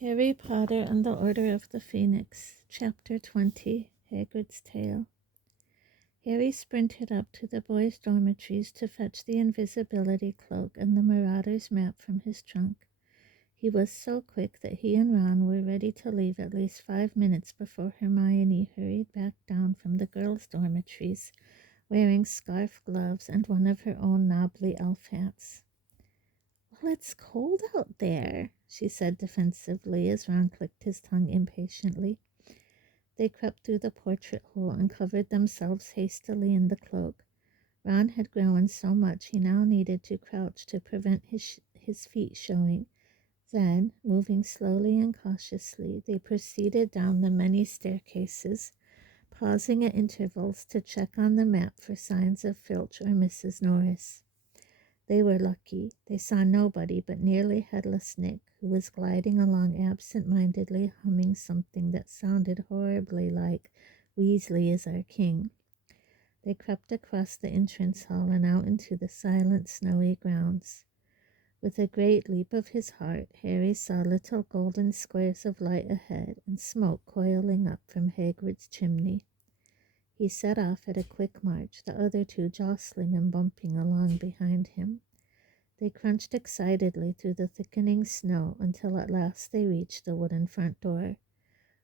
Harry Potter and the Order of the Phoenix, Chapter 20, Hagrid's Tale. Harry sprinted up to the boys' dormitories to fetch the invisibility cloak and the Marauder's map from his trunk. He was so quick that he and Ron were ready to leave at least 5 minutes before Hermione hurried back down from the girls' dormitories, wearing scarf gloves and one of her own knobbly elf hats. "Well, it's cold out there," she said defensively as Ron clicked his tongue impatiently. They crept through the portrait hole and covered themselves hastily in the cloak. Ron had grown so much he now needed to crouch to prevent his feet showing. Then, moving slowly and cautiously, they proceeded down the many staircases, pausing at intervals to check on the map for signs of Filch or Mrs. Norris. They were lucky. They saw nobody but nearly headless Nick, who was gliding along absent-mindedly, humming something that sounded horribly like "Weasley is our king." They crept across the entrance hall and out into the silent, snowy grounds. With a great leap of his heart, Harry saw little golden squares of light ahead and smoke coiling up from Hagrid's chimney. He set off at a quick march, the other two jostling and bumping along behind him. They crunched excitedly through the thickening snow until at last they reached the wooden front door.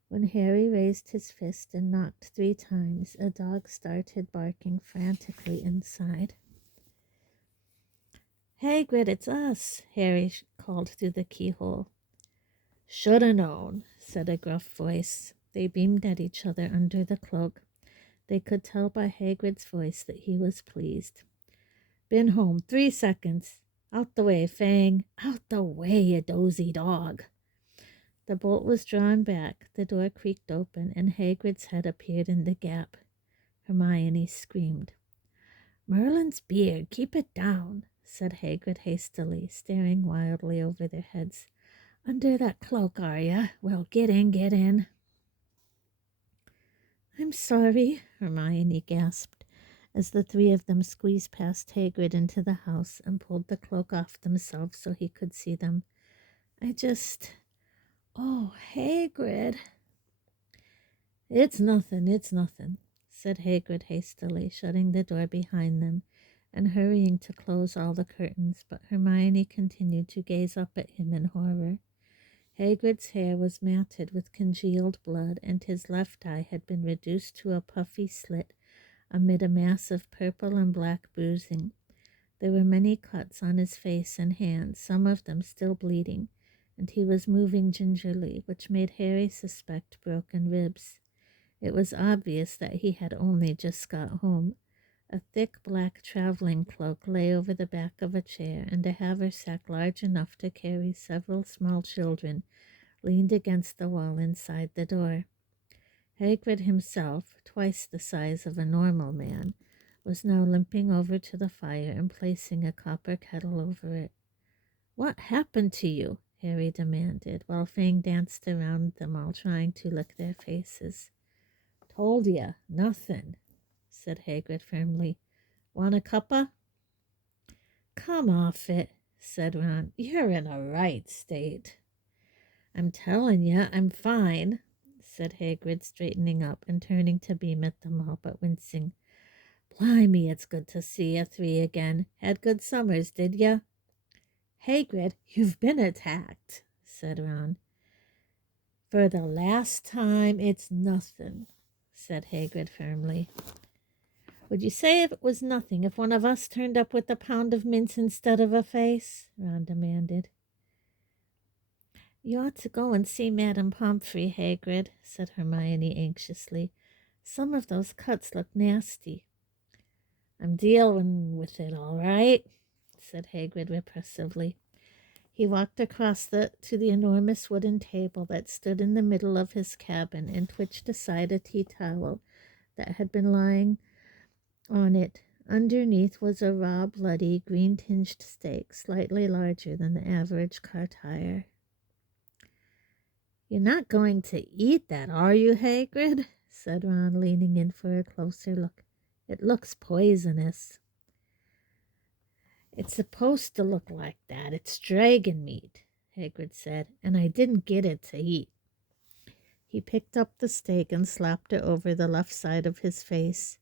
When Harry raised his fist and knocked 3 times, a dog started barking frantically inside. "Hagrid, it's us," Harry called through the keyhole. "Shoulda known," said a gruff voice. They beamed at each other under the cloak. They could tell by Hagrid's voice that he was pleased. "Been home 3 seconds. Out the way, Fang. Out the way, you dozy dog." The bolt was drawn back, the door creaked open, and Hagrid's head appeared in the gap. Hermione screamed. "Merlin's beard, keep it down," said Hagrid hastily, staring wildly over their heads. "Under that cloak, are ya? Well, get in, get in." "I'm sorry," Hermione gasped, as the 3 of them squeezed past Hagrid into the house and pulled the cloak off themselves so he could see them. Oh, Hagrid." It's nothing," said Hagrid hastily, shutting the door behind them and hurrying to close all the curtains, but Hermione continued to gaze up at him in horror. Hagrid's hair was matted with congealed blood, and his left eye had been reduced to a puffy slit amid a mass of purple and black bruising. There were many cuts on his face and hands, some of them still bleeding, and he was moving gingerly, which made Harry suspect broken ribs. It was obvious that he had only just got home. A thick black traveling cloak lay over the back of a chair, and a haversack large enough to carry several small children leaned against the wall inside the door. Hagrid himself, twice the size of a normal man, was now limping over to the fire and placing a copper kettle over it. "What happened to you?" Harry demanded, while Fang danced around them all, trying to lick their faces. "Told ya, nothing," said Hagrid firmly. "Want a cuppa?" "Come off it," said Ron. "You're in a right state." "I'm telling ya, I'm fine," said Hagrid, straightening up and turning to beam at them all, but wincing. "Blimey, it's good to see ya 3 again. Had good summers, did ya?" "Hagrid, you've been attacked," said Ron. "For the last time, it's nothing," said Hagrid firmly. "Would you say it was nothing if one of us turned up with a pound of mince instead of a face?" Ron demanded. "You ought to go and see Madame Pomfrey, Hagrid," said Hermione anxiously. "Some of those cuts look nasty." "I'm dealing with it all right," said Hagrid repressively. He walked across to the enormous wooden table that stood in the middle of his cabin and twitched aside a tea towel that had been lying on it. Underneath was a raw, bloody, green-tinged steak, slightly larger than the average car tire. "You're not going to eat that, are you, Hagrid?" said Ron, leaning in for a closer look. "It looks poisonous." "It's supposed to look like that. It's dragon meat," Hagrid said, and I didn't get it to eat. He picked up the steak and slapped it over the left side of his face.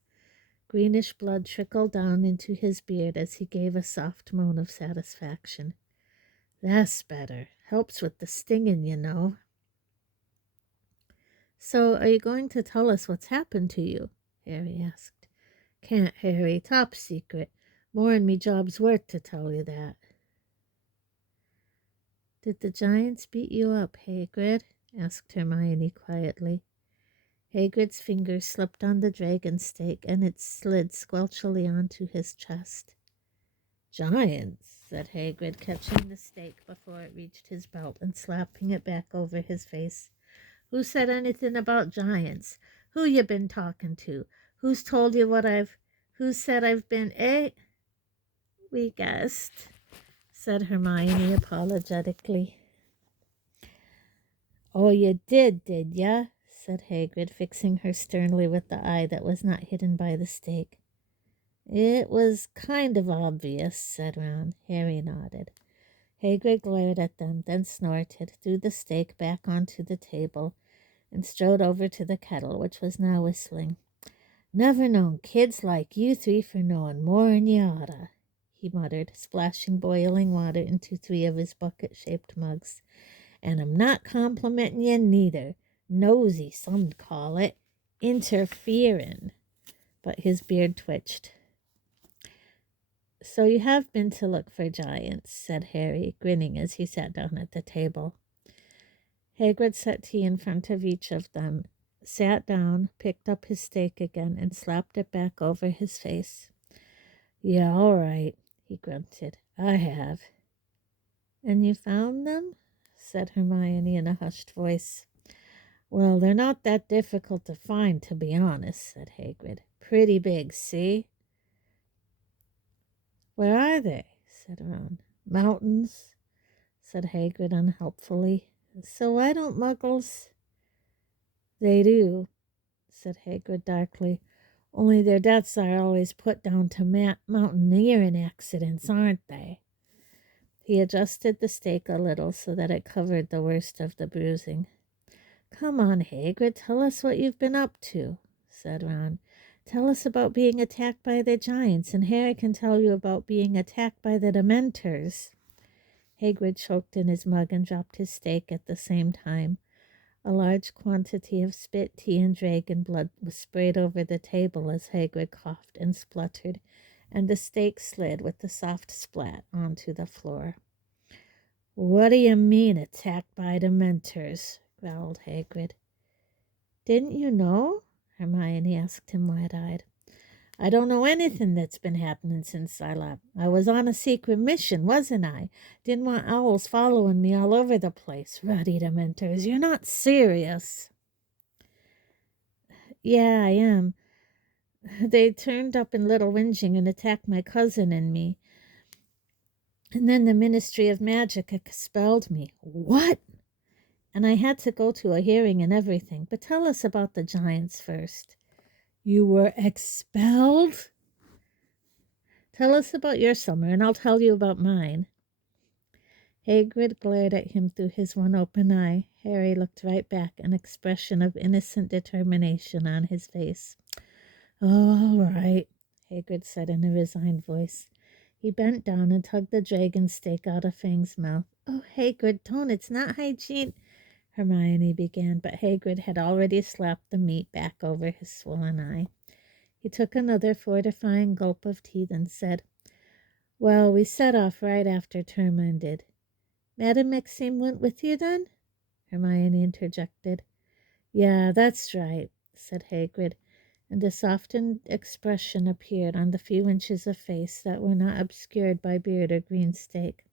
Greenish blood trickled down into his beard as he gave a soft moan of satisfaction. That's better. Helps with the stinging, you know. So, are you going to tell us what's happened to you? Harry asked. Can't, Harry. Top secret. More'n me job's worth to tell you that. Did the giants beat you up, Hagrid? Asked Hermione quietly. Hagrid's fingers slipped on the dragon steak, and it slid squelchily onto his chest. Giants, said Hagrid, catching the steak before it reached his belt and slapping it back over his face. Who said anything about giants? Who you been talking to? Who's told you who said I've been, eh? We guessed, said Hermione apologetically. Oh, you did ya? Said Hagrid, fixing her sternly with the eye that was not hidden by the steak. It was kind of obvious, said Ron. Harry nodded. Hagrid glared at them, then snorted, threw the steak back onto the table, and strode over to the kettle, which was now whistling. Never known kids like you three for knowing more'n you oughta, he muttered, splashing boiling water into 3 of his bucket-shaped mugs. And I'm not complimenting you neither. Nosy, some'd call it. Interfering. But his beard twitched. So you have been to look for giants, said Harry, grinning as he sat down at the table. Hagrid set tea in front of each of them, sat down, picked up his steak again, and slapped it back over his face. Yeah, all right, he grunted. I have. And you found them? Said Hermione in a hushed voice. Well, they're not that difficult to find, to be honest, said Hagrid. Pretty big, see? Where are they? Said Ron. Mountains, said Hagrid unhelpfully. So why don't muggles? They do, said Hagrid darkly. Only their deaths are always put down to mountaineering accidents, aren't they? He adjusted the steak a little so that it covered the worst of the bruising. Come on, Hagrid, tell us what you've been up to, said Ron. Tell us about being attacked by the giants, and Harry can tell you about being attacked by the Dementors. Hagrid choked in his mug and dropped his steak at the same time. A large quantity of spit, tea, and dragon blood was sprayed over the table as Hagrid coughed and spluttered, and the steak slid with a soft splat onto the floor. What do you mean, attacked by Dementors? Growled Hagrid. Didn't you know? Hermione asked him wide-eyed. I don't know anything that's been happening since I left. I was on a secret mission, wasn't I? Didn't want owls following me all over the place. Ruddy Dementors, you're not serious. Yeah, I am. They turned up in Little Whinging and attacked my cousin and me. And then the Ministry of Magic expelled me. What? And I had to go to a hearing and everything. But tell us about the giants first. You were expelled? Tell us about your summer, and I'll tell you about mine. Hagrid glared at him through his one open eye. Harry looked right back, an expression of innocent determination on his face. Oh, all right, Hagrid said in a resigned voice. He bent down and tugged the dragon steak out of Fang's mouth. Oh, Hagrid, don't, it's not hygiene, Hermione began, but Hagrid had already slapped the meat back over his swollen eye. He took another fortifying gulp of tea, then said, Well, we set off right after term ended. Madame Maxime went with you then? Hermione interjected. Yeah, that's right, said Hagrid, and a softened expression appeared on the few inches of face that were not obscured by beard or green steak.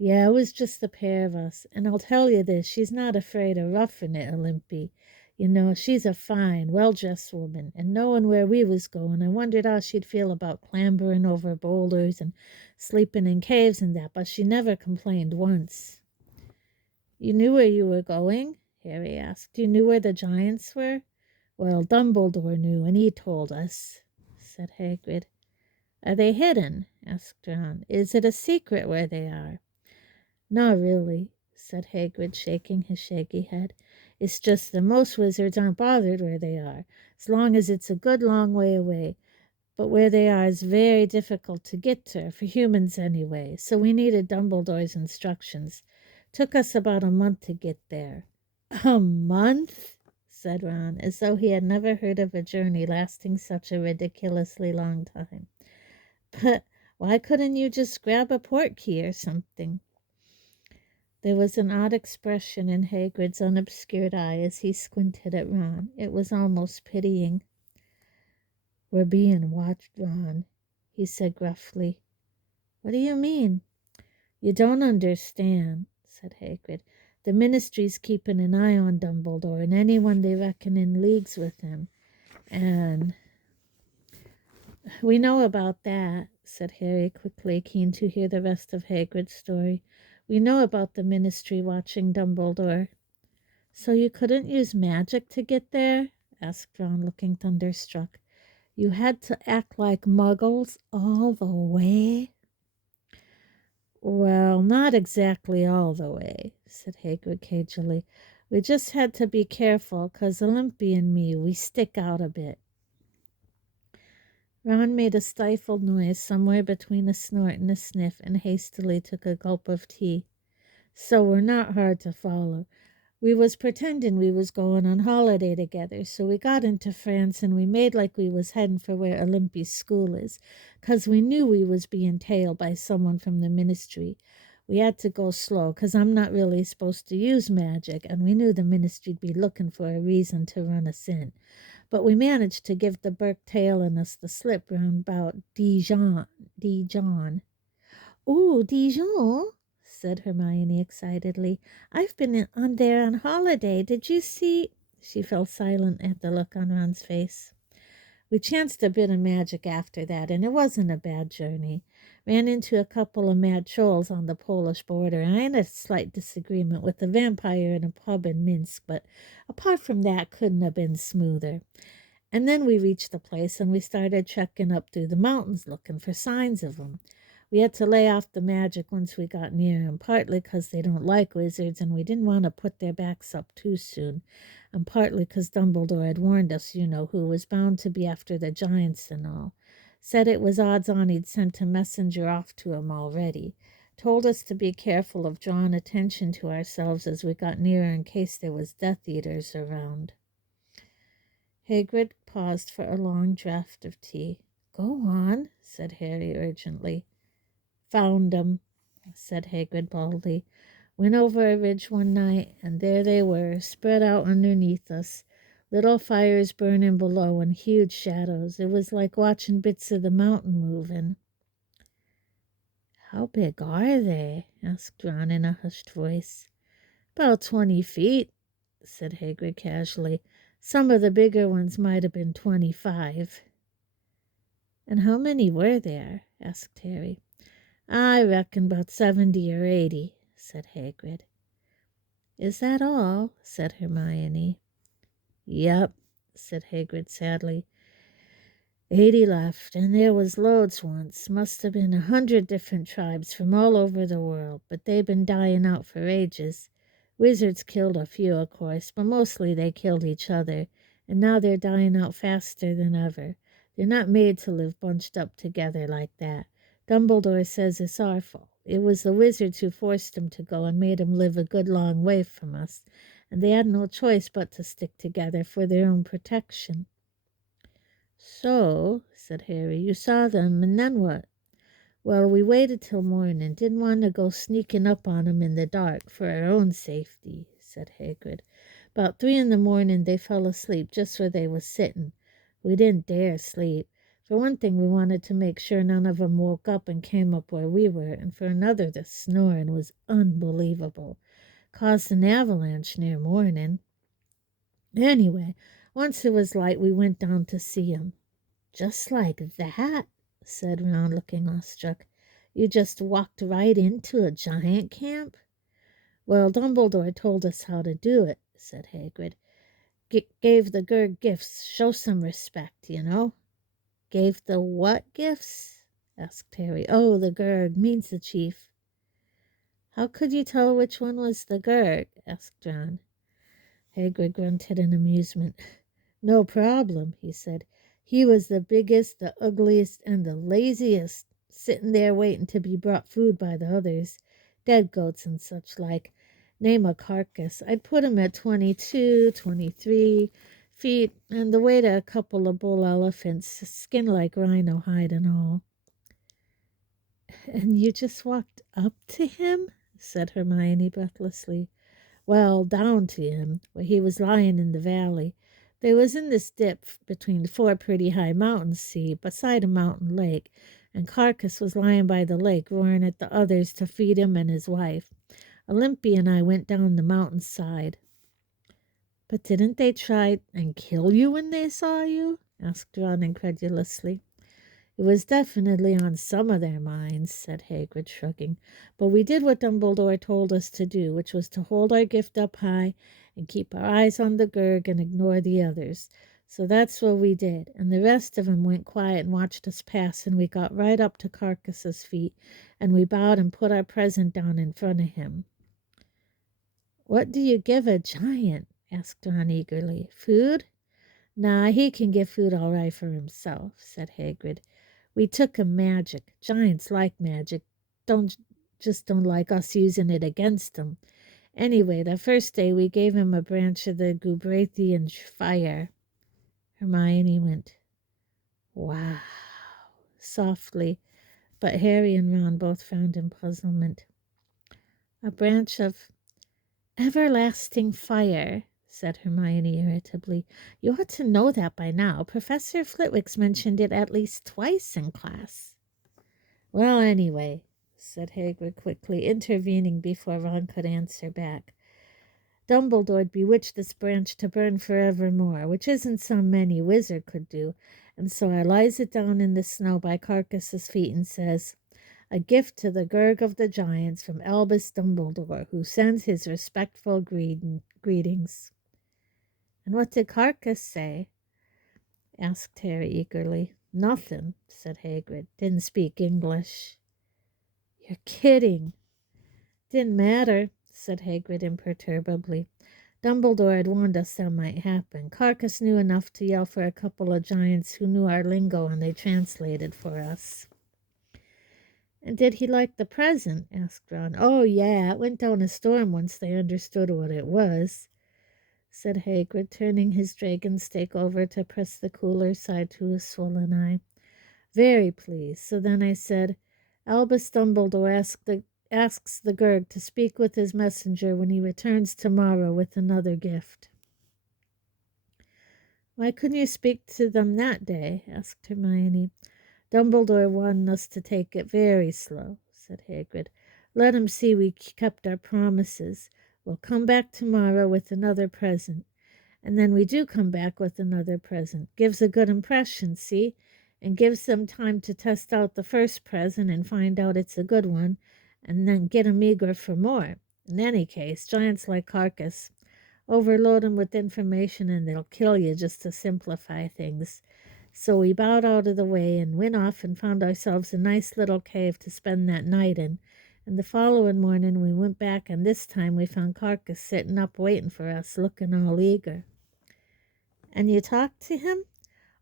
Yeah, it was just the pair of us, and I'll tell you this, she's not afraid of roughing it, Olympy. You know, she's a fine, well-dressed woman, and knowing where we was going, I wondered how she'd feel about clambering over boulders and sleeping in caves and that, but she never complained once. You knew where you were going? Harry asked. You knew where the giants were? Well, Dumbledore knew, and he told us, said Hagrid. Are they hidden? Asked Ron. Is it a secret where they are? Not really, said Hagrid, shaking his shaggy head. It's just that most wizards aren't bothered where they are, as long as it's a good long way away. But where they are is very difficult to get to, for humans anyway, so we needed Dumbledore's instructions. Took us about a month to get there. A month? Said Ron, as though he had never heard of a journey lasting such a ridiculously long time. But why couldn't you just grab a port key or something? There was an odd expression in Hagrid's unobscured eye as he squinted at Ron. It was almost pitying. We're being watched, Ron, he said gruffly. What do you mean? You don't understand, said Hagrid. The Ministry's keeping an eye on Dumbledore and anyone they reckon in leagues with him. And we know about that, said Harry quickly, keen to hear the rest of Hagrid's story. We know about the Ministry watching Dumbledore. So you couldn't use magic to get there? Asked Ron, looking thunderstruck. You had to act like muggles all the way? Well, not exactly all the way, said Hagrid cagily. We just had to be careful, 'cause Olympia and me, we stick out a bit. Ron made a stifled noise somewhere between a snort and a sniff and hastily took a gulp of tea. So we're not hard to follow. We was pretending we was going on holiday together, so we got into France and we made like we was heading for where Olympia's school is, 'cause we knew we was being tailed by someone from the Ministry. We had to go slow, 'cause I'm not really supposed to use magic, and we knew the Ministry'd be looking for a reason to run us in. But we managed to give the Burke tailing us the slip round about Dijon. "Ooh, Dijon!" said Hermione excitedly. "I've been on there on holiday. Did you see—" She fell silent at the look on Ron's face. We chanced a bit of magic after that, and it wasn't a bad journey. Ran into a couple of mad trolls on the Polish border, and I had a slight disagreement with a vampire in a pub in Minsk, but apart from that, couldn't have been smoother. And then we reached the place, and we started trekking up through the mountains looking for signs of them. We had to lay off the magic once we got near them, partly 'cause they don't like wizards, and we didn't want to put their backs up too soon, and partly 'cause Dumbledore had warned us, who was bound to be after the giants and all. Said it was odds on he'd sent a messenger off to 'em already. Told us to be careful of drawing attention to ourselves as we got nearer in case there was Death Eaters around. Hagrid paused for a long draught of tea. Go on, said Harry urgently. Found 'em, said Hagrid baldly. Went over a ridge one night, and there they were, spread out underneath us. Little fires burning below and huge shadows. It was like watching bits of the mountain moving. How big are they? Asked Ron in a hushed voice. About 20 feet, said Hagrid casually. Some of the bigger ones might have been 25. And how many were there? Asked Harry. I reckon about 70 or 80, said Hagrid. Is that all? Said Hermione. Yep, said Hagrid sadly. 80 left, and there was loads once. Must have been 100 different tribes from all over the world, but they've been dying out for ages. Wizards killed a few, of course, but mostly they killed each other, and now they're dying out faster than ever. They're not made to live bunched up together like that. Dumbledore says it's our fault. It was the wizards who forced them to go and made them live a good long way from us, and they had no choice but to stick together for their own protection. So, said Harry, you saw them, and then what? Well, we waited till morning. Didn't want to go sneaking up on 'em in the dark for our own safety, said Hagrid. About 3 in the morning they fell asleep just where they was sitting. We didn't dare sleep. For one thing, we wanted to make sure none of 'em woke up and came up where we were, and for another, the snoring was unbelievable. Caused an avalanche near morning. Anyway, once it was light, we went down to see 'em. Just like that? Said Ron, looking awestruck. You just walked right into a giant camp? Well, Dumbledore told us how to do it, said Hagrid. Gave the Gurg gifts. Show some respect, Gave the what gifts? Asked Harry. Oh, the Gurg means the chief. How could you tell which one was the Gurg? Asked Ron. Hagrid grunted in amusement. No problem, he said. He was the biggest, the ugliest, and the laziest, sitting there waiting to be brought food by the others, dead goats and such like. Name a carcass. I'd put him at 22, 23 feet, and the weight of a couple of bull elephants, skin like rhino hide and all. And you just walked up to him? Said Hermione breathlessly. Well, down to him, where he was lying in the valley. They was in this dip between 4 pretty high mountains, see, beside a mountain lake, and Carcass was lying by the lake, roaring at the others to feed him and his wife. Olympia and I went down the mountain side. But didn't they try and kill you when they saw you? Asked Ron incredulously. It was definitely on some of their minds, said Hagrid, shrugging. But we did what Dumbledore told us to do, which was to hold our gift up high and keep our eyes on the Gurg and ignore the others. So that's what we did, and the rest of 'em went quiet and watched us pass, and we got right up to Carcass's feet, and we bowed and put our present down in front of him. What do you give a giant? Asked Ron eagerly. Food? Nah, he can get food all right for himself, said Hagrid. We took him magic. Giants like magic. Don't like us using it against 'em. Anyway, the first day we gave him a branch of the Gubrathian fire. Hermione went, wow, softly, but Harry and Ron both frowned in puzzlement. A branch of everlasting fire, said Hermione irritably. You ought to know that by now. Professor Flitwick's mentioned it at least twice in class. Well, anyway, said Hagrid quickly, intervening before Ron could answer back. Dumbledore bewitched this branch to burn forevermore, which isn't something any wizard could do, and so I lies it down in the snow by Carcass's feet and says, a gift to the Gurg of the Giants from Albus Dumbledore, who sends his respectful greetings. And what did Carcass say? Asked Harry eagerly. Nothing, said Hagrid. Didn't speak English. You're kidding. Didn't matter, said Hagrid imperturbably. Dumbledore had warned us that might happen. Carcass knew enough to yell for a couple of giants who knew our lingo, and they translated for us. And did he like the present? Asked Ron. Oh, yeah, it went down a storm once they understood what it was, said Hagrid, turning his dragon stake over to press the cooler side to his swollen eye. Very pleased. So then I said, Albus Dumbledore asks the Gurg to speak with his messenger when he returns tomorrow with another gift. Why couldn't you speak to them that day? Asked Hermione. Dumbledore wanted us to take it very slow, said Hagrid. Let him see we kept our promises. We'll come back tomorrow with another present. And then we do come back with another present. Gives a good impression, see? And gives them time to test out the first present and find out it's a good one, and then get 'em eager for more. In any case, giants like Carcass. Overload 'em with information and they'll kill you just to simplify things. So we bowed out of the way and went off and found ourselves a nice little cave to spend that night in. And the following morning we went back, and this time we found Carcass sitting up waiting for us, looking all eager. And you talked to him?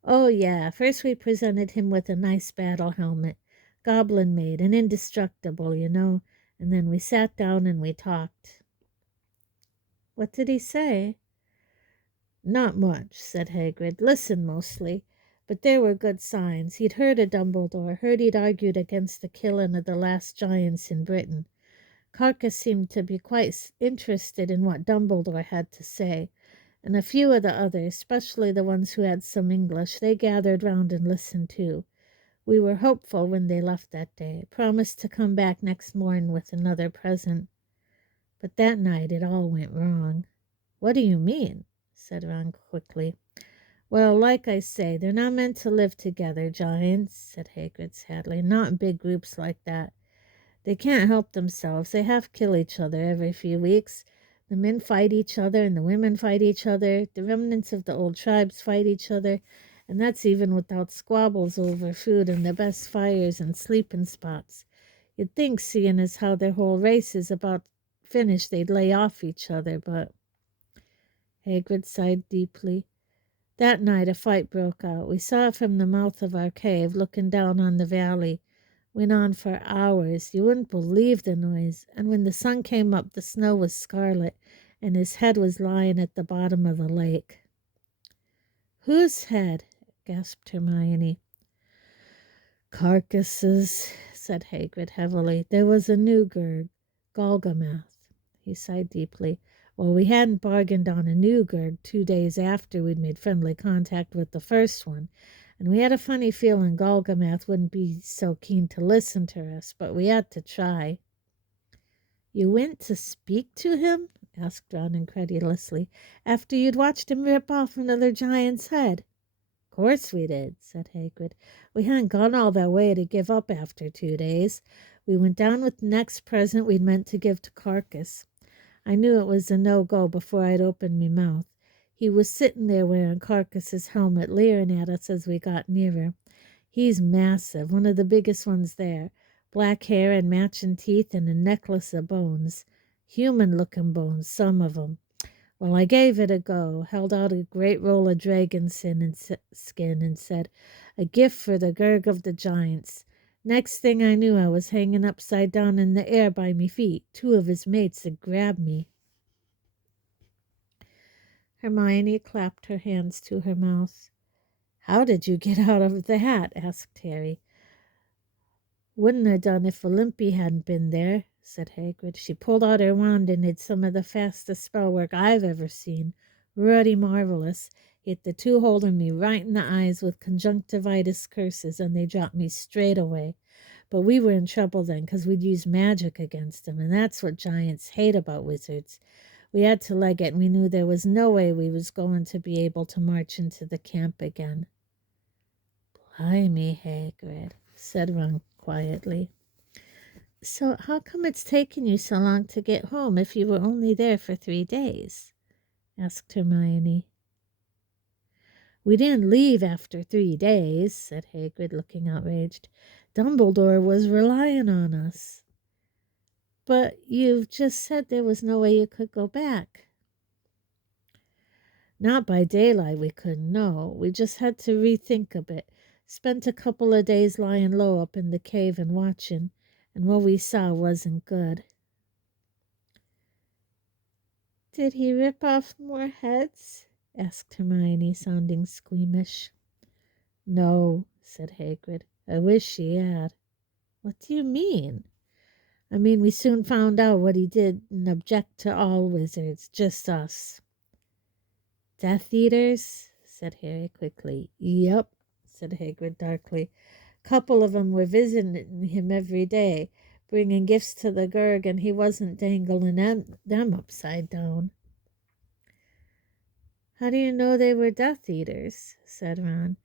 Oh, yeah. First we presented him with a nice battle helmet, goblin-made and indestructible, you know. And then we sat down and we talked. What did he say? Not much, said Hagrid. Listen mostly. But there were good signs. He'd heard of Dumbledore, heard he'd argued against the killing of the last giants in Britain. Carcass seemed to be quite interested in what Dumbledore had to say, and a few of the others, especially the ones who had some English, they gathered round and listened too. We were hopeful when they left that day, promised to come back next morning with another present. But that night it all went wrong. What do you mean? Said Ron quickly. Well, like I say, they're not meant to live together, giants, said Hagrid sadly. Not in big groups like that. They can't help themselves. They half kill each other every few weeks. The men fight each other and the women fight each other. The remnants of the old tribes fight each other. And that's even without squabbles over food and the best fires and sleeping spots. You'd think, seeing as how their whole race is about finished, they'd lay off each other, but Hagrid sighed deeply. That night a fight broke out. We saw it from the mouth of our cave, looking down on the valley. Went on for hours. You wouldn't believe the noise. And when the sun came up, the snow was scarlet, and his head was lying at the bottom of the lake. Whose head? Gasped Hermione. Carcasses, said Hagrid heavily. There was a new Gurg, Golgamath. He sighed deeply. Well, we hadn't bargained on a new Gurg 2 days after we'd made friendly contact with the first one, and we had a funny feeling Golgamath wouldn't be so keen to listen to us, but we had to try. You went to speak to him? Asked Ron incredulously, after you'd watched him rip off another giant's head. Course we did, said Hagrid. We hadn't gone all that way to give up after 2 days. We went down with the next present we'd meant to give to Carcass. I knew it was a no-go before I'd opened me mouth. He was sitting there wearing Carcass's helmet, leering at us as we got nearer. He's massive, one of the biggest ones there. Black hair and matching teeth and a necklace of bones. Human-looking bones, some of 'em. Well, I gave it a go, held out a great roll of dragon skin and said, a gift for the Gurg of the Giants. Next thing I knew, I was hanging upside down in the air by me feet. 2 of his mates had grabbed me. Hermione clapped her hands to her mouth. How did you get out of the hat? Asked Harry. Wouldn't have done if Olympia hadn't been there, said Hagrid. She pulled out her wand and did some of the fastest spell work I've ever seen. Ruddy marvelous. Hit the 2 holding me right in the eyes with conjunctivitis curses, and they dropped me straight away. But we were in trouble then, 'cause we'd used magic against them, and that's what giants hate about wizards. We had to leg it, and we knew there was no way we was going to be able to march into the camp again. Blimey, Hagrid, said Ron quietly. So how come it's taken you so long to get home if you were only there for 3 days? Asked Hermione. We didn't leave after 3 days, said Hagrid, looking outraged. Dumbledore was relying on us. But you've just said there was no way you could go back. Not by daylight we couldn't, no. We just had to rethink a bit. Spent a couple of days lying low up in the cave and watching, and what we saw wasn't good. Did he rip off more heads? Asked Hermione, sounding squeamish. No, said Hagrid. I wish he had. What do you mean? I mean, we soon found out what he did and object to all wizards, just us. Death Eaters? Said Harry quickly. Yep, said Hagrid darkly. Couple of 'em were visiting him every day, bringing gifts to the Gurg, and he wasn't dangling them upside down. How do you know they were Death Eaters? Said Ron.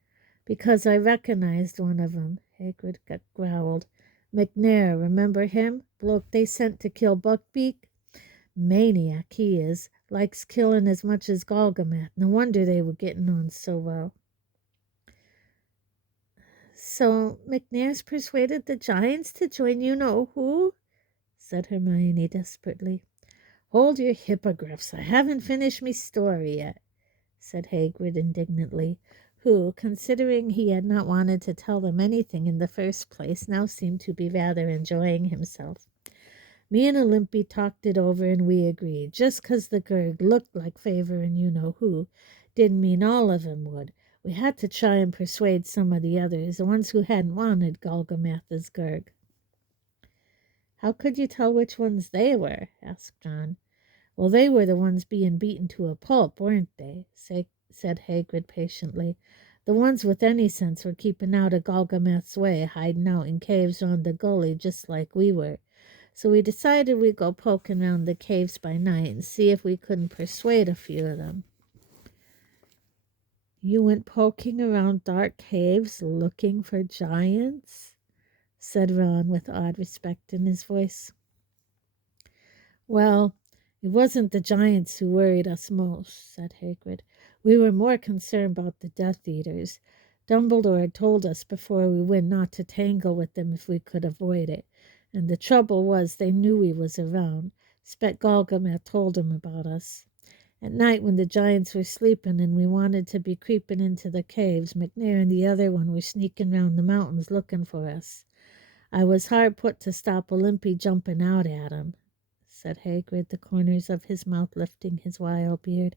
Because I recognized one of 'em, Hagrid growled. McNair, remember him? Bloke they sent to kill Buckbeak? Maniac he is. Likes killing as much as Golgamath. No wonder they were getting on so well. So McNair's persuaded the giants to join you-know-who? Said Hermione desperately. Hold your hippogriffs. I haven't finished me story yet, said Hagrid indignantly, who, considering he had not wanted to tell them anything in the first place, now seemed to be rather enjoying himself. Me and Olympy talked it over, and we agreed. Just 'cause the Gurg looked like favouring you-know-who didn't mean all of 'em would. We had to try and persuade some of the others, the ones who hadn't wanted Golgamath as Gurg. How could you tell which ones they were? Asked John. Well, they were the ones being beaten to a pulp, weren't they? Said Hagrid patiently. The ones with any sense were keeping out of Golgamath's way, hiding out in caves round the gully just like we were. So we decided we'd go poking round the caves by night and see if we couldn't persuade a few of them. You went poking around dark caves looking for giants? Said Ron with odd respect in his voice. Well, it wasn't the giants who worried us most, said Hagrid. We were more concerned about the Death Eaters. Dumbledore had told us before we went not to tangle with them if we could avoid it, And the trouble was they knew he was around. Spec Golgam told him about us. At night when the giants were sleeping and we wanted to be creeping into the caves, McNair and the other one were sneaking round the mountains looking for us. I was hard put to stop Olympy jumping out at him, said Hagrid, the corners of his mouth lifting his wild beard.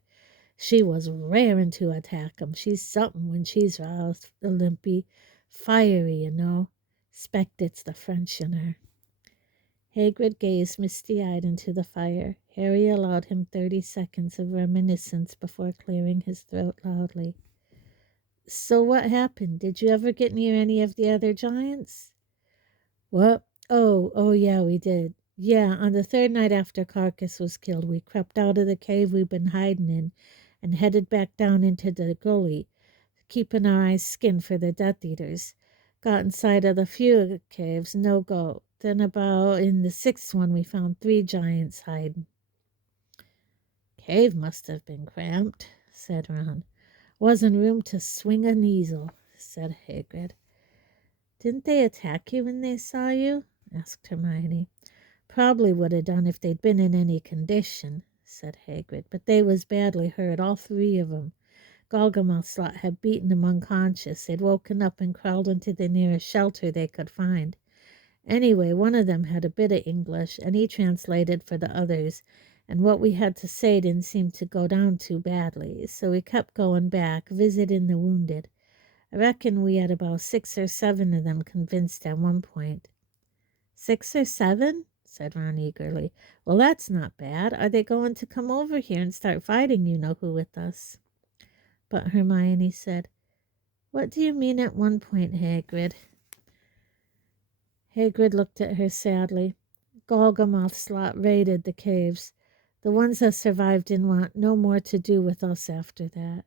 She was raring to attack him. She's something when she's roused, Olympy. Fiery, you know. 'Spect it's the French in her. Hagrid gazed misty-eyed into the fire. Harry allowed him 30 seconds of reminiscence before clearing his throat loudly. So what happened? Did you ever get near any of the other giants? What? Oh, yeah, we did. Yeah, on the third night after Carcass was killed, we crept out of the cave we've been hiding in and headed back down into the gully, keeping our eyes skinned for the Death Eaters. Got inside of the few caves, no go. Then about in the sixth one we found 3 giants hiding. Cave must have been cramped, said Ron. Wasn't room to swing an easel, said Hagrid. Didn't they attack you when they saw you? Asked Hermione. Probably would have done if they'd been in any condition, said Hagrid, but they was badly hurt, all 3 of 'em. Golgamotslot had beaten them unconscious. They'd woken up and crawled into the nearest shelter they could find. Anyway, one of them had a bit of English, and he translated for the others, and what we had to say didn't seem to go down too badly, so we kept going back, visiting the wounded. I reckon we had about 6 or 7 of them convinced at one point. 6 or 7? Said Ron eagerly. Well, that's not bad. Are they going to come over here and start fighting you-know-who with us? But Hermione said, What do you mean at one point, Hagrid? Hagrid looked at her sadly. Golgamotslot raided the caves. The ones that survived didn't want no more to do with us after that.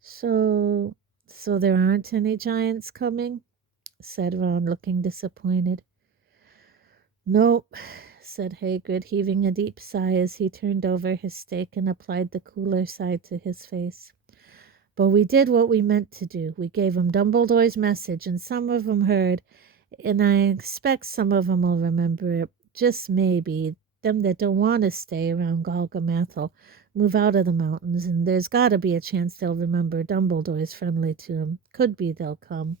So there aren't any giants coming? Said Ron, looking disappointed. Nope, said Hagrid, heaving a deep sigh as he turned over his steak and applied the cooler side to his face. But we did what we meant to do. We gave 'em Dumbledore's message, and some of 'em heard, and I expect some of 'em will remember it. Just maybe. Them that don't want to stay around Golgamath'll move out of the mountains, and there's got to be a chance they'll remember Dumbledore's friendly to 'em. Could be they'll come.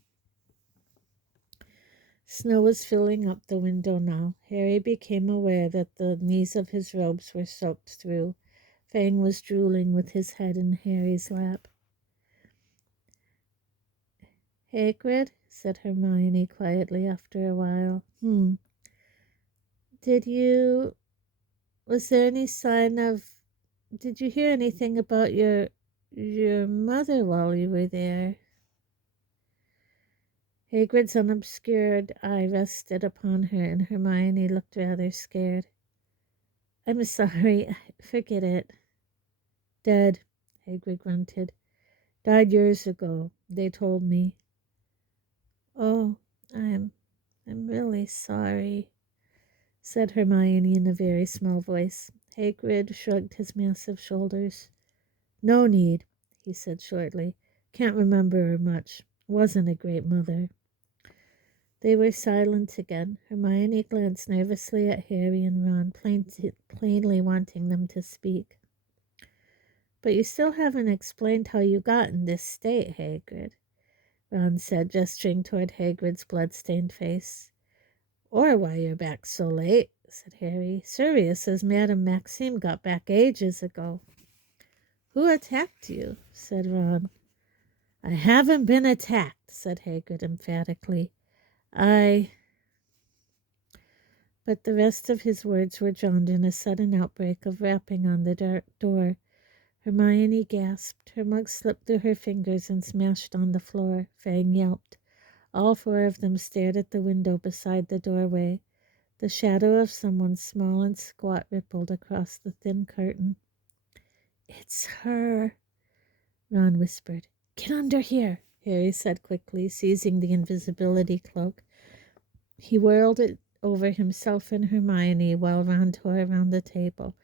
Snow was filling up the window now. Harry became aware that the knees of his robes were soaked through. Fang was drooling with his head in Harry's lap. Hagrid, said Hermione quietly after a while. Was there any sign of, did you hear anything about your mother while you were there? Hagrid's unobscured eye rested upon her, and Hermione looked rather scared. I'm sorry, forget it. Dead, Hagrid grunted. Died years ago, they told me. Oh, I'm really sorry, said Hermione in a very small voice. Hagrid shrugged his massive shoulders. No need, he said shortly. Can't remember her much. Wasn't a great mother. They were silent again. Hermione glanced nervously at Harry and Ron, plainly wanting them to speak. But you still haven't explained how you got in this state, Hagrid, Ron said, gesturing toward Hagrid's blood-stained face. Or why you're back so late, said Harry. Sirius says Madame Maxime got back ages ago. Who attacked you? Said Ron. I haven't been attacked, said Hagrid emphatically. But the rest of his words were drowned in a sudden outbreak of rapping on the door. Hermione gasped. Her mug slipped through her fingers and smashed on the floor. Fang yelped. All 4 of them stared at the window beside the doorway. The shadow of someone small and squat rippled across the thin curtain. It's her, Ron whispered. Get under here, Harry said quickly, seizing the invisibility cloak. He whirled it over himself and Hermione while Ron tore around the table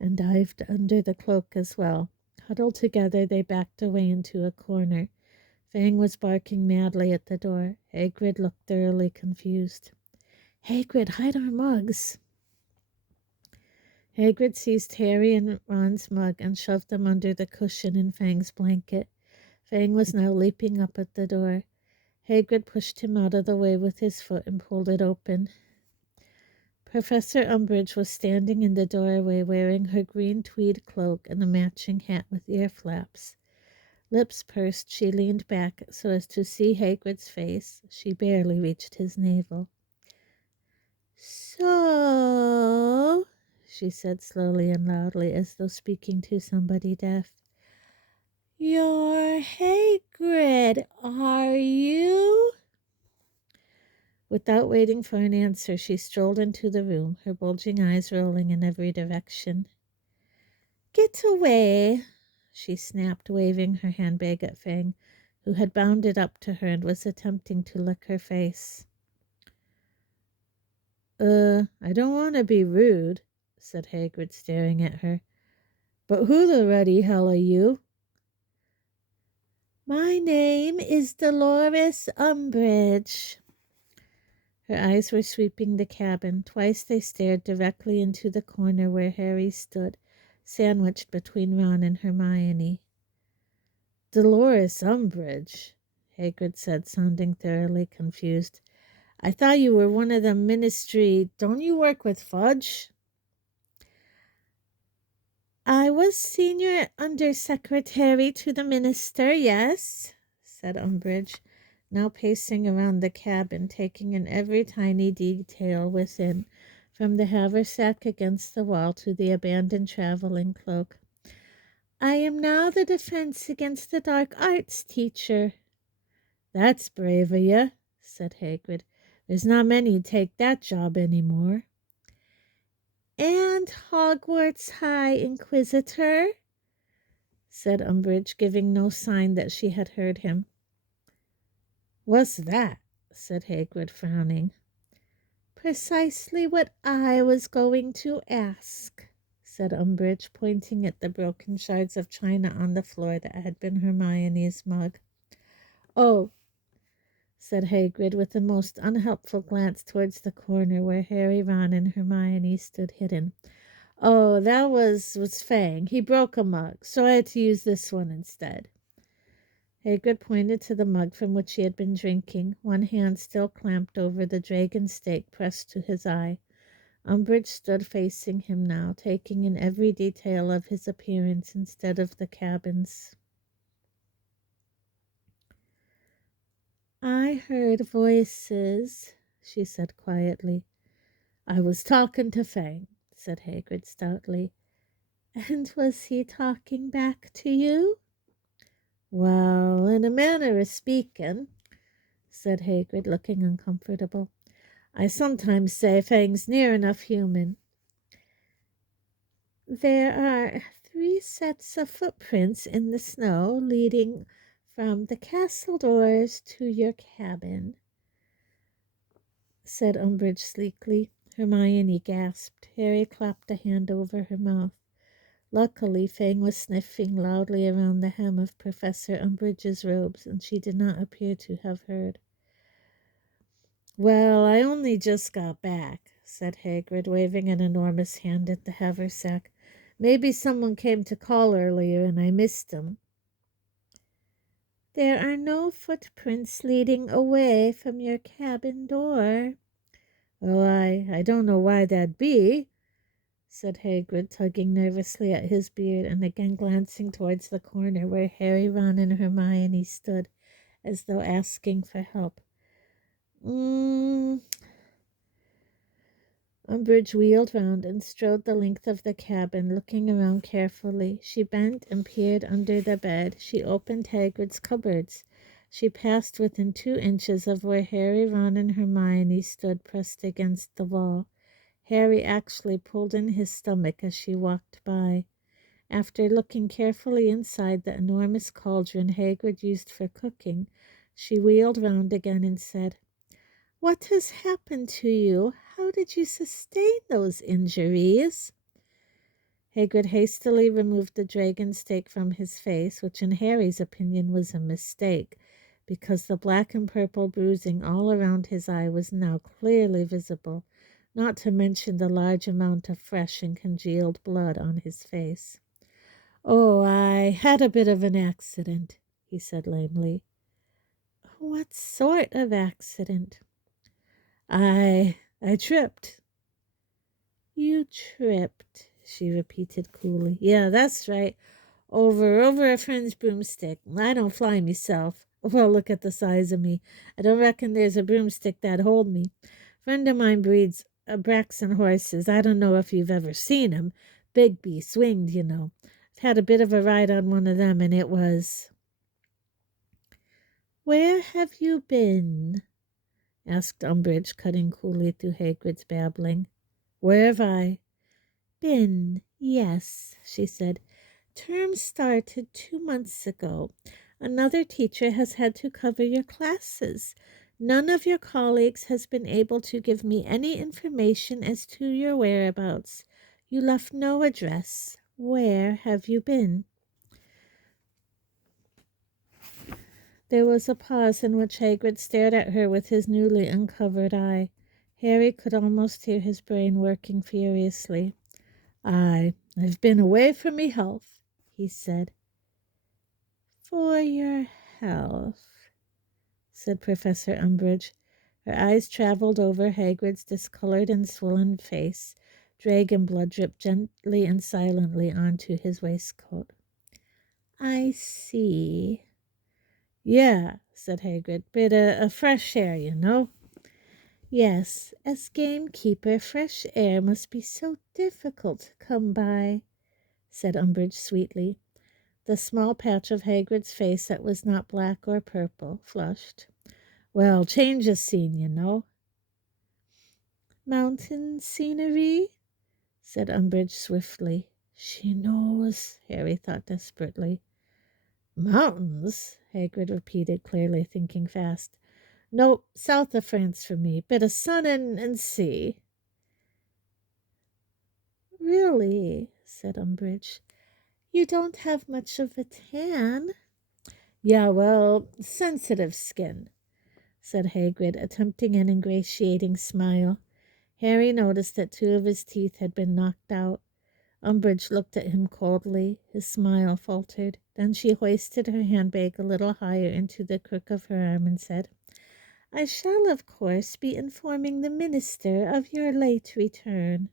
and dived under the cloak as well. Huddled together, they backed away into a corner. Fang was barking madly at the door. Hagrid looked thoroughly confused. Hagrid, hide our mugs. Hagrid seized Harry and Ron's mug and shoved them under the cushion in Fang's blanket. Fang was now leaping up at the door. Hagrid pushed him out of the way with his foot and pulled it open. Professor Umbridge was standing in the doorway wearing her green tweed cloak and a matching hat with ear flaps. Lips pursed, she leaned back so as to see Hagrid's face. She barely reached his navel. "So," she said slowly and loudly, as though speaking to somebody deaf, "you're Hagrid, are you?" Without waiting for an answer, she strolled into the room, her bulging eyes rolling in every direction. "Get away," she snapped, waving her handbag at Fang, who had bounded up to her and was attempting to lick her face. I don't want to be rude," said Hagrid, staring at her, "but who the ruddy hell are you?" "My name is Dolores Umbridge." Her eyes were sweeping the cabin. Twice they stared directly into the corner where Harry stood, sandwiched between Ron and Hermione. "Dolores Umbridge," Hagrid said, sounding thoroughly confused. "I thought you were one of the ministry. Don't you work with Fudge?" "I was senior undersecretary to the minister, yes," said Umbridge, now pacing around the cabin, taking in every tiny detail within, from the haversack against the wall to the abandoned traveling cloak. "I am now the defense against the dark arts teacher." "That's brave of you," said Hagrid. "There's not many who take that job anymore." "And Hogwarts High Inquisitor," said Umbridge, giving no sign that she had heard him. "What's that?" said Hagrid, frowning. "Precisely what I was going to ask," said Umbridge, pointing at the broken shards of china on the floor that had been Hermione's mug. "Oh," said Hagrid, with the most unhelpful glance towards the corner where Harry, Ron, and Hermione stood hidden. "Oh, that was Fang. He broke a mug, so I had to use this one instead." Hagrid pointed to the mug from which he had been drinking, one hand still clamped over the dragon stake pressed to his eye. Umbridge stood facing him now, taking in every detail of his appearance instead of the cabin's. "I heard voices," she said quietly. "I was talking to Fang," said Hagrid stoutly. "And was he talking back to you?" "Well, in a manner of speaking," said Hagrid, looking uncomfortable. "I sometimes say Fang's near enough human." "There are 3 sets of footprints in the snow leading from the castle doors to your cabin," said Umbridge sleekly. Hermione gasped. Harry clapped a hand over her mouth. Luckily, Fang was sniffing loudly around the hem of Professor Umbridge's robes, and she did not appear to have heard. "Well, I only just got back," said Hagrid, waving an enormous hand at the haversack. "Maybe someone came to call earlier and I missed them." "There are no footprints leading away from your cabin door." "Well, I don't know why that'd be," said Hagrid, tugging nervously at his beard and again glancing towards the corner where Harry, Ron, and Hermione stood, as though asking for help. Umbridge wheeled round and strode the length of the cabin, looking around carefully. She bent and peered under the bed. She opened Hagrid's cupboards. She passed within 2 inches of where Harry, Ron, and Hermione stood pressed against the wall. Harry actually pulled in his stomach as she walked by. After looking carefully inside the enormous cauldron Hagrid used for cooking, she wheeled round again and said, "What has happened to you? How did you sustain those injuries?" Hagrid hastily removed the dragon stake from his face, which in Harry's opinion was a mistake. because the black and purple bruising all around his eye was now clearly visible, not to mention the large amount of fresh and congealed blood on his face. "Oh, I had a bit of an accident," he said lamely. "What sort of accident?" I tripped." "You tripped," she repeated coolly. "Yeah, that's right. Over a friend's broomstick. I don't fly myself. Well, look at the size of me. I don't reckon there's a broomstick that'd hold me. Friend of mine breeds Braxton horses. I don't know if you've ever seen 'em. Big beast, winged, you know. I've had a bit of a ride on one of them, and it was—" "Where have you been?" asked Umbridge, cutting coolly through Hagrid's babbling. "Where have I—" "Been, yes," she said. "Term started 2 months ago. Another teacher has had to cover your classes. None of your colleagues has been able to give me any information as to your whereabouts. You left no address. Where have you been?" There was a pause in which Hagrid stared at her with his newly uncovered eye. Harry could almost hear his brain working furiously. I've been away from me health," he said. "For your health," said Professor Umbridge. Her eyes travelled over Hagrid's discoloured and swollen face. Dragon blood dripped gently and silently onto his waistcoat. "I see." "Yeah," said Hagrid. "Bit of fresh air, you know." "Yes, as gamekeeper, fresh air must be so difficult to come by," said Umbridge sweetly. The small patch of Hagrid's face that was not black or purple flushed. "Well, change of scene, you know." "Mountain scenery?" said Umbridge swiftly. "She knows," Harry thought desperately. "Mountains?" Hagrid repeated, clearly thinking fast. "Nope, south of France for me. Bit of sun and sea." "Really?" said Umbridge. "You don't have much of a tan." "Yeah, well, sensitive skin," said Hagrid, attempting an ingratiating smile. Harry noticed that 2 of his teeth had been knocked out. Umbridge looked at him coldly. His smile faltered. Then she hoisted her handbag a little higher into the crook of her arm and said, "I shall, of course, be informing the minister of your late return."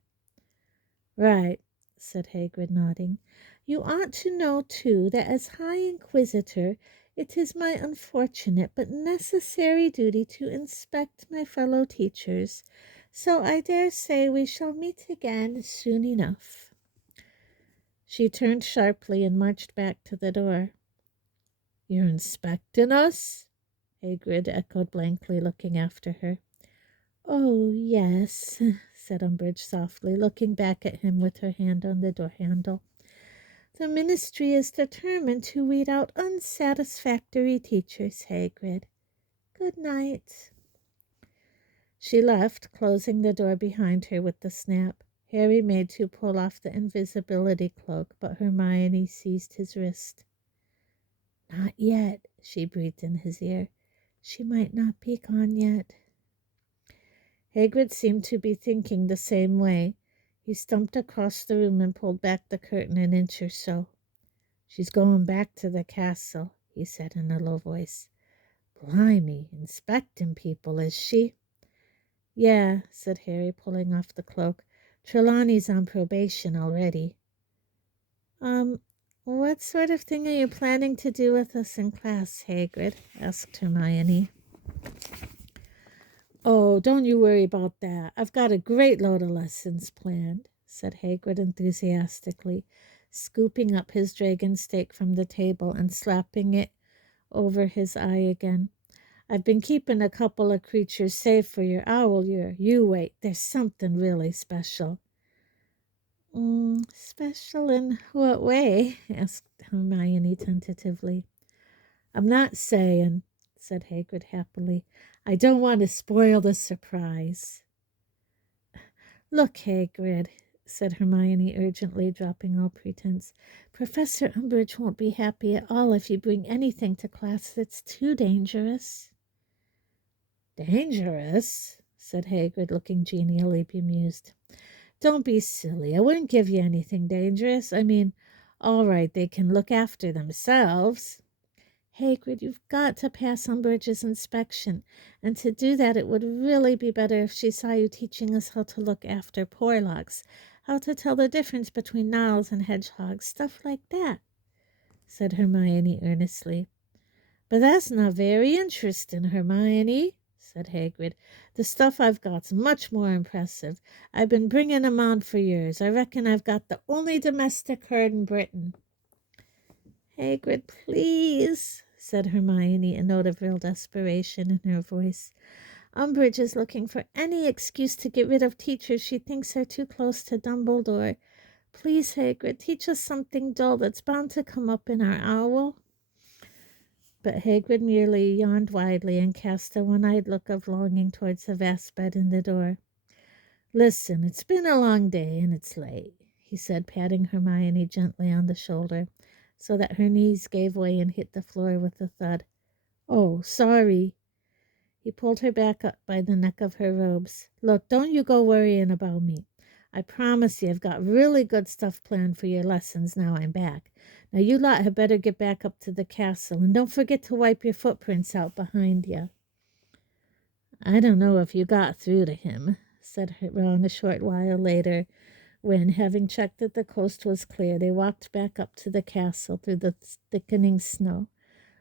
"Right," said Hagrid, nodding. "You ought to know, too, that as High Inquisitor it is my unfortunate but necessary duty to inspect my fellow teachers, so I dare say we shall meet again soon enough." She turned sharply and marched back to the door. "You're inspecting us?" Hagrid echoed blankly, looking after her. "Oh, yes," said Umbridge softly, looking back at him with her hand on the door handle. "The ministry is determined to weed out unsatisfactory teachers, Hagrid. Good night." She left, closing the door behind her with a snap. Harry made to pull off the invisibility cloak, but Hermione seized his wrist. "Not yet," she breathed in his ear. "She might not be gone yet." Hagrid seemed to be thinking the same way. He stumped across the room and pulled back the curtain an inch or so. "She's going back to the castle," he said in a low voice. "Blimey, inspecting people, is she?" "Yeah," said Harry, pulling off the cloak. "Trelawney's on probation already." What sort of thing are you planning to do with us in class, Hagrid?" asked Hermione. "Oh, don't you worry about that. I've got a great load of lessons planned," said Hagrid enthusiastically, scooping up his dragon steak from the table and slapping it over his eye again. "I've been keeping a couple of creatures safe for your owl year. You wait. There's something really special." Special in what way?" asked Hermione tentatively. "I'm not saying," said Hagrid happily. "I don't want to spoil the surprise." "Look, Hagrid," said Hermione urgently, dropping all pretense. "Professor Umbridge won't be happy at all if you bring anything to class that's too dangerous." "Dangerous?" said Hagrid, looking genially bemused. "Don't be silly. I wouldn't give you anything dangerous. I mean, all right, they can look after themselves." "Hagrid, you've got to pass Umbridge's inspection, and to do that it would really be better if she saw you teaching us how to look after Porlocks, how to tell the difference between gnolls and hedgehogs, stuff like that," said Hermione earnestly. "But that's not very interesting, Hermione," said Hagrid. "The stuff I've got's much more impressive. I've been bringing 'em on for years. I reckon I've got the only domestic herd in Britain." "Hagrid, please," said Hermione, a note of real desperation in her voice. "Umbridge is looking for any excuse to get rid of teachers she thinks are too close to Dumbledore. Please, Hagrid, teach us something dull that's bound to come up in our owl." But Hagrid merely yawned widely and cast a one-eyed look of longing towards the vast bed in the door. "Listen, it's been a long day and it's late," he said, patting Hermione gently on the shoulder, so that her knees gave way and hit the floor with a thud. "Oh, sorry." He pulled her back up by the neck of her robes. "Look, don't you go worrying about me. I promise you I've got really good stuff planned for your lessons now I'm back. Now you lot had better get back up to the castle, and don't forget to wipe your footprints out behind you." "I don't know if you got through to him," said Ron a short while later, when, having checked that the coast was clear, they walked back up to the castle through the thickening snow,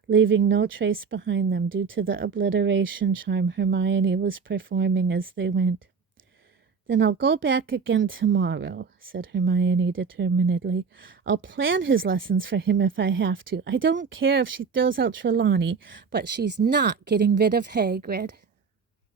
leaving no trace behind them due to the obliteration charm Hermione was performing as they went. "Then I'll go back again tomorrow," said Hermione determinedly. "I'll plan his lessons for him if I have to. I don't care if she throws out Trelawney, but she's not getting rid of Hagrid."